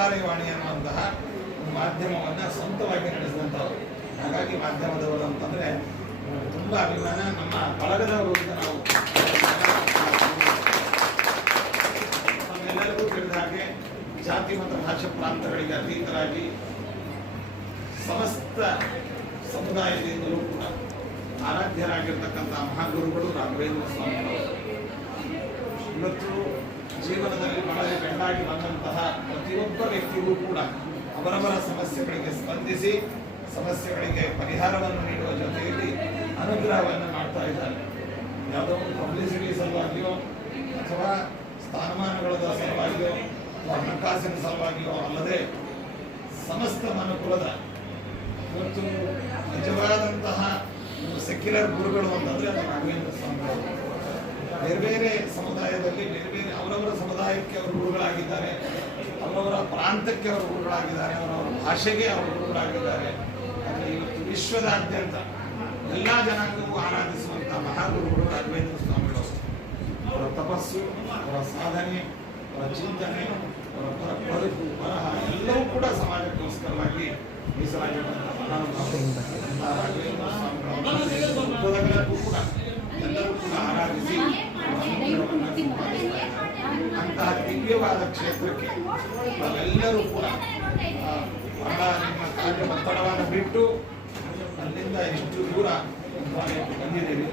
ಮಂತ್ರಾಲಯವಾಣಿ ಅನ್ನುವಂತಹ ಒಂದು ಮಾಧ್ಯಮವನ್ನು ಸ್ವಂತವಾಗಿ ನಡೆಸಿದಂಥವ್ರು. ಹಾಗಾಗಿ ಮಾಧ್ಯಮದವರು ಅಂತಂದರೆ ತುಂಬ ಅಭಿಮಾನ. ನಮ್ಮ ಬಳಗದವರು ಅಂತ ನಾವು ನಮ್ಮೆಲ್ಲರಿಗೂ ತಿಳಿದ ಹಾಗೆ ಜಾತಿ ಮತ್ತು ಭಾಷಾ ಪ್ರಾಂತಗಳಿಗೆ ಅತೀತರಾಗಿ ಸಮಸ್ತ ಸಮುದಾಯದಿಂದಲೂ ಕೂಡ ಆರಾಧ್ಯರಾಗಿರ್ತಕ್ಕಂಥ ಮಹಾಗುರುಗಳು ರಾಘವೇಂದ್ರ ಸ್ವಾಮಿಗಳು ಇವತ್ತು ಜೀವನದಲ್ಲಿ ಬಹಳ ಬೆಂಡಾಗಿ ಬಂದಂತಹ ಪ್ರತಿಯೊಬ್ಬ ವ್ಯಕ್ತಿಗೂ ಕೂಡ ಅವರವರ ಸಮಸ್ಯೆಗಳಿಗೆ ಸ್ಪಂದಿಸಿ ಸಮಸ್ಯೆಗಳಿಗೆ ಪರಿಹಾರವನ್ನು ನೀಡುವ ಜೊತೆಯಲ್ಲಿ ಅನುಗ್ರಹವನ್ನು ಮಾಡ್ತಾ ಇದ್ದಾರೆ. ಯಾವುದೋ ಒಂದು ಪಬ್ಲಿಸಿಟಿ ಸಲುವಾಗಿಯೋ ಅಥವಾ ಸ್ಥಾನಮಾನಗಳ ಸಲುವಾಗಿಯೋ ಅಥವಾ ಹಣಕಾಸಿನ ಸಲುವಾಗಿಯೋ ಅಲ್ಲದೆ ಸಮಸ್ತ ಮನುಕುಲದ ಇವತ್ತು ನಿಜವಾದಂತಹ ಸೆಕ್ಯುಲರ್ ಗುರುಗಳು ಅಂತಂದರೆ ಅದು ರಾಘವೇಂದ್ರ ಸ್ವಾಮಿಗಳು. ಬೇರೆ ಬೇರೆ ಸಮುದಾಯದಲ್ಲಿ ಬೇರೆ ಬೇರೆ ಅವರವರ ಸಮುದಾಯಕ್ಕೆ ಅವರು ಗುರುಗಳಾಗಿದ್ದಾರೆ, ಅವರವರ ಪ್ರಾಂತಕ್ಕೆ ಅವರು ಗುರುಗಳಾಗಿದ್ದಾರೆ, ಅವರವರ ಭಾಷೆಗೆ ಅವರು ಗುರುಗಳಾಗಿದ್ದಾರೆ. ಆದರೆ ಇವತ್ತು ವಿಶ್ವದಾದ್ಯಂತ ಎಲ್ಲ ಜನಾಂಗವೂ ಆರಾಧಿಸುವಂಥ ಮಹಾಗುರುಗಳು ರಾಘವೇಂದ್ರ ಸ್ವಾಮಿಗಳು. ಅವರ ತಪಸ್ಸು, ಅವರ ಸಾಧನೆ, ಅವರ ಚಿಂತನೆ, ಅವರ ಬದುಕು ಬರಹ ಎಲ್ಲವೂ ಕೂಡ ಸಮಾಜಕ್ಕೋಸ್ಕರವಾಗಿ ಮೀಸಲಾಗಿರುವಂಥ ರಾಘವೇಂದ್ರ ಸ್ವಾಮಿಗಳು ಕೂಡ ಎಲ್ಲರೂ ಕೂಡ ಆರಾಧಿಸಿ ಅಂತಹ ದಿವ್ಯವಾದ ಕ್ಷೇತ್ರಕ್ಕೆ ನಾವೆಲ್ಲರೂ ಕೂಡ ನಿಮ್ಮ ಕಾರ್ಯ ಒತ್ತಡವನ್ನು ಬಿಟ್ಟು ಅಲ್ಲಿಂದ ಎಷ್ಟು ದೂರ ಬಂದಿದ್ದೇವೆ.